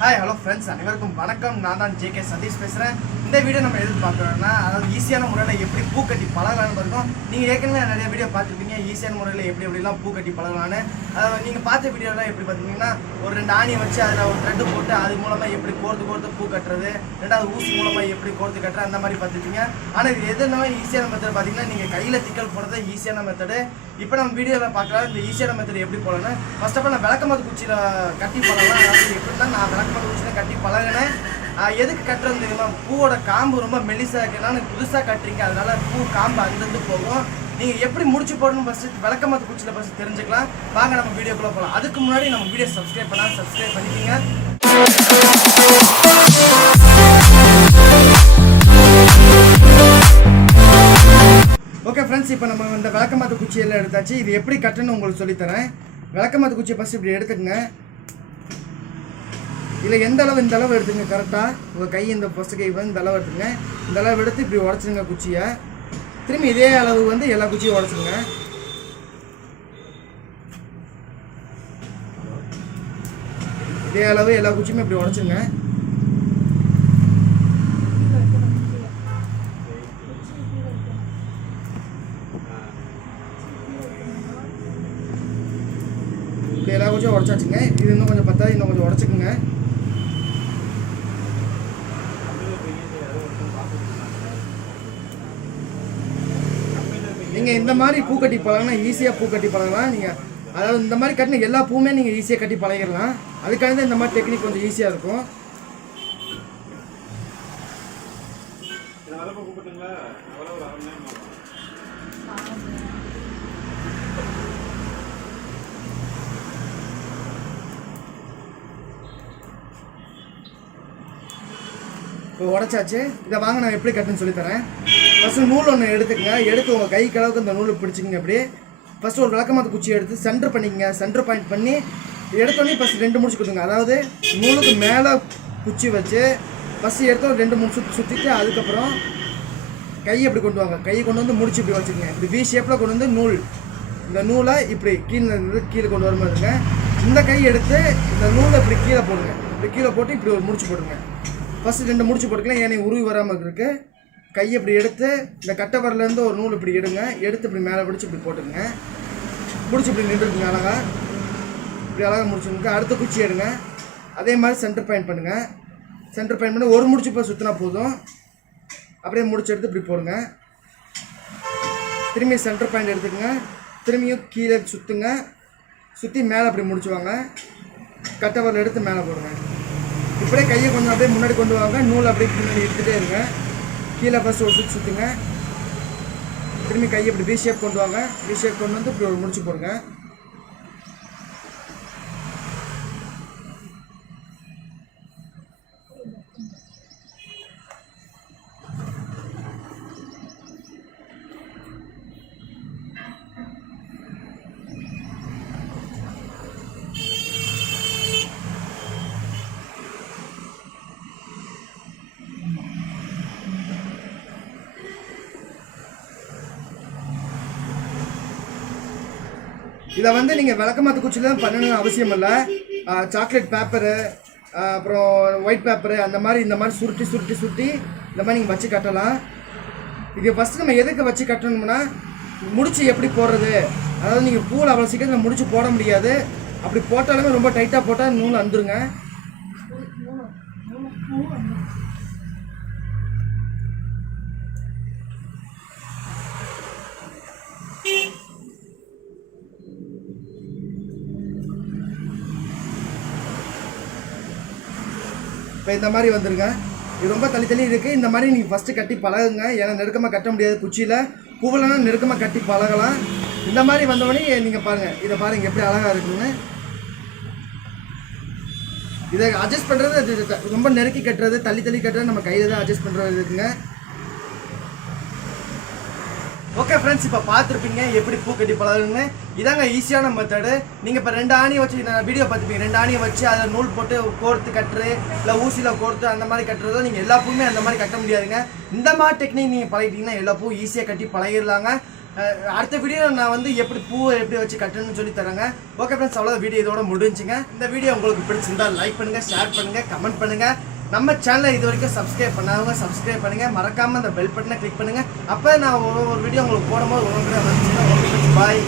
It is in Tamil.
ஹாய் ஹலோ ஃப்ரெண்ட்ஸ், அனைவருக்கும் வணக்கம். நான் தான் ஜேகே சதீஷ் பேசுகிறேன். இந்த வீடியோ நம்ம எதுக்கு பார்க்குறோம்னா, அதாவது ஈஸியான முறையில் எப்படி பூக்கட்டி பழகலான்னு இருக்கும். நீங்கள் ஏற்கனவே நிறைய வீடியோ பார்த்துருப்பீங்க, ஈஸியான முறையில் எப்படிலாம் பூக்கட்டி பழகலான்னு. அதாவது நீங்கள் பார்த்த வீடியோலாம் எப்படி பார்த்தீங்கன்னா, ஒரு 2 ஆணியை வச்சு அதில் ஒரு த்ரெட்டு போட்டு அது மூலமாக எப்படி கோர்த்து பூ கட்டுறது, 2வது ஊசி மூலமாக எப்படி கோர்த்து கட்டுறது, அந்த மாதிரி பார்த்துருப்பீங்க. ஆனால் இது எதுனாலும் ஈஸியான மெத்தட் பார்த்தீங்கன்னா, நீங்கள் கையில் திக்கல் போடுறது ஈஸியான மெத்தடு. இப்போ நம்ம வீடியோவில் பார்க்கலாம் இந்த ஈஸியான மெத்தட் எப்படி போடணும்னு. ஃபர்ஸ்ட் ஆஃப் ஆல் நான் விளக்கமாத்து குச்சியில் கட்டி பழகலாம். அதாவது எப்படின்னா, நான் விளக்கமாத்து குச்சியில் கட்டி பழகினேன். எதுக்கு கட்டுறது தெரியுமா? பூவோட காம்பு ரொம்ப மெலிசாக இருக்குன்னா புதுசாக கட்டுறீங்க, அதனால பூ காம்பு அங்கிருந்து போகும். நீங்கள் எப்படி முடிச்சு போடணும் ஃபஸ்ட்டு விளக்கமாத்து குச்சியில் ஃபஸ்ட்டு தெரிஞ்சுக்கலாம். வாங்க நம்ம வீடியோக்குள்ளே போகலாம். அதுக்கு முன்னாடி நம்ம வீடியோ சப்ஸ்கிரைப் பண்ணால் சப்ஸ்கிரைப் பண்ணிக்கோங்க. ஓகே ஃப்ரெண்ட்ஸ், இப்போ நம்ம இந்த விளக்கமாத்து குச்சியெல்லாம் எடுத்தாச்சு. இது எப்படி கட்டணும்னு உங்களுக்கு சொல்லித்தரேன். விளக்கமாத்து குச்சியை ஃபஸ்ட்டு இப்படி எடுத்துக்கங்க. இல்லை எந்த அளவு இந்த அளவு எடுத்துங்க கரெக்டாக. உங்கள் கை இந்த ஃபஸ்ட்டு கை இந்த அளவு எடுத்துங்க. இந்த அளவு எடுத்து இப்படி உடச்சிடுங்க குச்சியை. திரும்பி இதே அளவு எல்லா குச்சியும் உடச்சிடுங்க. இதே அளவு எல்லா குச்சியுமே இப்படி உடச்சிடுங்க. இப்படி எல்லா குச்சியும் உடச்சாச்சுங்க. இது இன்னும் கொஞ்சம் பத்தாது, இன்னும் கொஞ்சம் உடச்சிக்குங்க. நீங்கள் இந்த மாதிரி பூக்கட்டி பழகினா ஈஸியாக பூக்கட்டி பழகலாம். நீங்கள் அதாவது இந்த மாதிரி கட்டின எல்லா பூவுமே நீங்கள் ஈஸியாக கட்டி பழகிடலாம். அதுக்காக தான் இந்த மாதிரி டெக்னிக் கொஞ்சம் ஈஸியாக இருக்கும். இப்போ உடச்சாச்சு. இதை வாங்க நான் எப்படி கட்டுன்னு சொல்லித்தரேன். ஃபஸ்ட்டு நூல் ஒன்று எடுத்துக்கங்க. எடுத்து உங்கள் கை அளவுக்கு இந்த நூல் பிடிச்சிக்கங்க. அப்படியே ஃபஸ்ட்டு ஒரு விளக்கமாத்து குச்சி எடுத்து சென்டர் பண்ணிக்கங்க. சென்டர் பாயிண்ட் பண்ணி எடுத்தோடனே ஃபஸ்ட்டு 2 முடிச்சு கொடுத்துங்க. அதாவது நூலுக்கு மேலே குச்சி வச்சு ஃபஸ்ட்டு எடுத்து ஒரு 2 3 சுற்றிட்டு அதுக்கப்புறம் கையை இப்படி கொண்டு வாங்க. கையை கொண்டு வந்து முடிச்சு இப்படி வச்சுக்கோங்க. இப்படி வி ஷேப்பில் கொண்டு வந்து இந்த நூலை இப்படி கீழே கொண்டு வர மாதிரிங்க. இந்த கை எடுத்து இந்த நூலை இப்படி கீழே போடுங்க. இப்படி கீழே போட்டு இப்படி ஒரு முடிச்சு போடுங்க. ஃபஸ்ட்டு 2 முடிச்சு போட்டுக்கலாம், ஏன்னா உருவி வராமல் இருக்குது. கையை இப்படி எடுத்து இந்த கட்டை வரலேருந்து ஒரு நூல் இப்படி எடுங்க. எடுத்து இப்படி மேலே பிடிச்சி இப்படி போட்டுருங்க. முடிச்சு இப்படி நின்றுக்குங்க. அழகாக இப்படி அழகாக முடிச்சுங்க. அடுத்த குச்சி எடுங்க. அதே மாதிரி சென்டர் பாயிண்ட் பண்ணுங்கள். சென்டர் பாயிண்ட் பண்ணி ஒரு முடிச்சு இப்போ சுற்றினா போதும். அப்படியே முடிச்சு எடுத்து இப்படி போடுங்க. திரும்பி சென்டர் பாயிண்ட் எடுத்துக்கங்க. திரும்பியும் கீழே சுற்றுங்க. சுற்றி மேலே அப்படி முடிச்சுவாங்க. கட்டை வரல எடுத்து மேலே போடுங்க. இப்படியே கையை கொஞ்சம் அப்படியே முன்னாடி கொண்டு வாங்க. நூல் அப்படியே பின்னாடி எடுத்துகிட்டே இருங்க. கீழே ஃபஸ்ட்டு ஒரு சுற்றுங்க. திரும்பி கையை இப்படி வி ஷேப் கொண்டு வாங்க. வி ஷேப் கொண்டு வந்து இப்படி ஒரு முடிச்சு போடுங்க. இதை நீங்கள் விளக்கமாத்து குச்சியில் தான் பண்ணணும்னு அவசியம் இல்லை. சாக்லேட் பேப்பரு, அப்புறம் ஒயிட் பேப்பரு, இந்த மாதிரி சுருட்டி இந்த மாதிரி நீங்கள் வச்சு கட்டலாம். இது ஃபஸ்ட்டு நம்ம எதுக்கு வச்சு கட்டணும்னா, முடிச்சு எப்படி போடுறது. அதாவது நீங்கள் பூவில் அவ்வளோ சீக்கிரம் முடிச்சு போட முடியாது. அப்படி போட்டாலுமே ரொம்ப டைட்டாக போட்டால் நூல் வந்துருங்க. இப்போ இந்த மாதிரி வந்துருங்க. இது ரொம்ப தள்ளி இருக்குது. இந்த மாதிரி நீங்கள் ஃபஸ்ட்டு கட்டி பழகுங்க. ஏன்னா நெருக்கமாக கட்ட முடியாது குச்சியில். பூவில்னா நெருக்கமாக கட்டி பழகலாம். இந்த மாதிரி வந்தவொடனே நீங்கள் பாருங்கள். இதை பாருங்கள் எப்படி அழகாக இருக்குன்னு. இதை அட்ஜஸ்ட் பண்ணுறது ரொம்ப நெருக்கி கட்டுறது, தள்ளி கட்டுறது நம்ம கையில் தான் அட்ஜஸ்ட் பண்ணுறது இருக்குங்க. ஓகே ஃப்ரெண்ட்ஸ், இப்போ பார்த்துருப்பீங்க எப்படி பூ கட்டி பழகுன்னு. இதாங்க ஈஸியான மெத்தடு. நீங்கள் இப்போ 2 ஆணியை வச்சு நான் வீடியோ பார்த்துப்பீங்க. 2 ஆணியை வச்சு அதில் நூல் போட்டு கோர்த்து கட்டுறது, இல்லை ஊசியில் கோர்த்து அந்த மாதிரி கட்டுறதோ நீங்கள் எல்லா பூவுமே அந்த மாதிரி கட்ட முடியாதுங்க. இந்த மாதிரி டெக்னிக் நீங்கள் பழகிட்டீங்கன்னா எல்லா பூ ஈஸியாக கட்டி பழகிடலாங்க. அடுத்த வீடியோ நான் வந்து எப்படி பூவை எப்படி வச்சு கட்டணும்னு சொல்லி தரேங்க. ஓகே ஃப்ரெண்ட்ஸ், அவ்வளோ வீடியோ இதோட முடிஞ்சுங்க. இந்த வீடியோ உங்களுக்கு பிடிச்சிருந்தா லைக் பண்ணுங்கள், ஷேர் பண்ணுங்கள், கமெண்ட் பண்ணுங்கள். நம்ம சேனலை இது வரைக்கும் சப்ஸ்கிரைப் பண்ணாதவங்க சப்ஸ்கிரைப் பண்ணுங்கள். மறக்காமல் அந்த பெல் பட்டனை கிளிக் பண்ணுங்கள். அப்போ நான் ஒரு வீடியோ உங்களுக்கு போடும்போது பாய்.